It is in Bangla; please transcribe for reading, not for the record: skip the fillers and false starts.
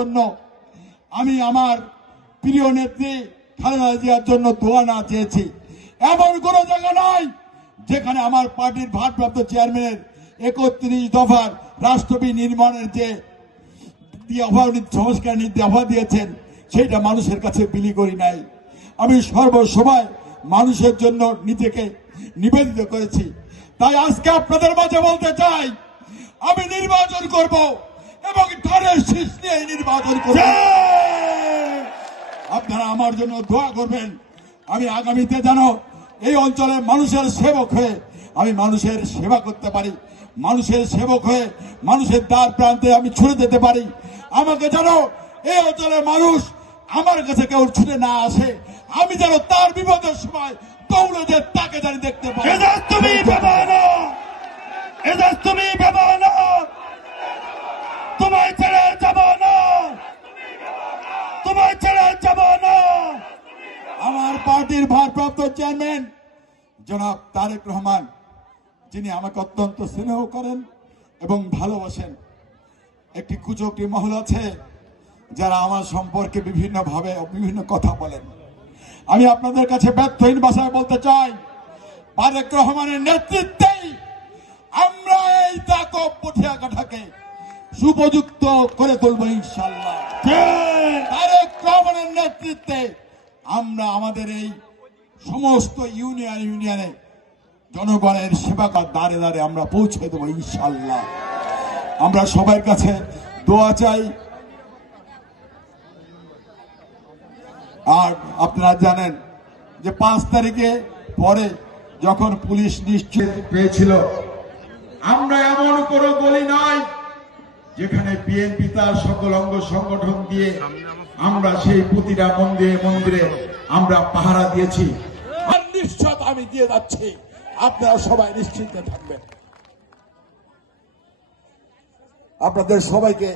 জন্য আমি আমার প্রিয় নেত্রী খালেদা জিয়ার জন্য দোয়া না চেয়েছি। এমন কোন জায়গা নাই যেখানে আমার পার্টির ভারপ্রাপ্ত চেয়ারম্যানের 31 দফার রাষ্ট্রপতি নির্মাণের যে সংস্কার দফা দিয়েছেন সেটা মানুষের কাছে বিলি করি নাই। আমি সর্বসময় মানুষের জন্য নিজেকে নিবেদিত করেছি। তাই আজকে আপনাদের মাঝে বলতে চাই, আমি নির্বাচন করব এবং ধানের শীষ নিয়ে নির্বাচন করব। আপনারা আমার জন্য দোয়া করবেন। আমি আগামীতে যেন এই অঞ্চলের মানুষের সেবক হয়ে আমি মানুষের সেবা করতে পারি, মানুষের সেবক হয়ে মানুষের দ্বার প্রান্তে আমি ছুটে যেতে পারি। আমাকে যেন এই অঞ্চলের মানুষ আমার কাছে কেউ ছুটে না আসে, আমি যেন তার বিপদের সময় দৌড়ে যে তাকে জানি দেখতে পাই। তুমি ভেবো না, তোমায় ছেড়ে যাব না, তোমায় ছেড়ে যাব না। আমার পার্টির ভারপ্রাপ্ত চেয়ারম্যান জনাব তারেক রহমান, যিনি আমাকে অত্যন্ত স্নেহ করেন এবং ভালোবাসেন। একটি কুচক্রী মহল আছে যারা আমার সম্পর্কে বিভিন্নভাবে বিভিন্ন কথা বলেন। আমি আপনাদের কাছে ব্যর্থহীন ভাষায় বলতে চাই, তারেক রহমানের নেতৃত্বেই আমরা এই দাকব পটিয়াঘাটাকে সুপযুক্ত করে তুলব ইনশাআল্লাহ। তারেক রহমানের নেতৃত্বে আমরা আমাদের এই সমস্ত ইউনিয়নে জনগণের সেবা দ্বারে দ্বারে আমরা পৌঁছে দেবো ইনশাআল্লাহ। আমরা সবার কাছে দোয়া চাই। আর আপনারা জানেন যে 5 তারিখে পরে যখন পুলিশ নিশ্চয় পেয়েছিল, আমরা এমন কোনো গলি নাই যেখানে বিএনপি তার সকল অঙ্গ সংগঠন দিয়ে আমরা সেই প্রতিটা মন্দিরে আমরা পাহারা দিয়েছি। আর নিশ্চয় আমি দিয়ে যাচ্ছি, আপনারা সবাই নিশ্চিন্তে থাকবেন। আপনাদের সবাইকে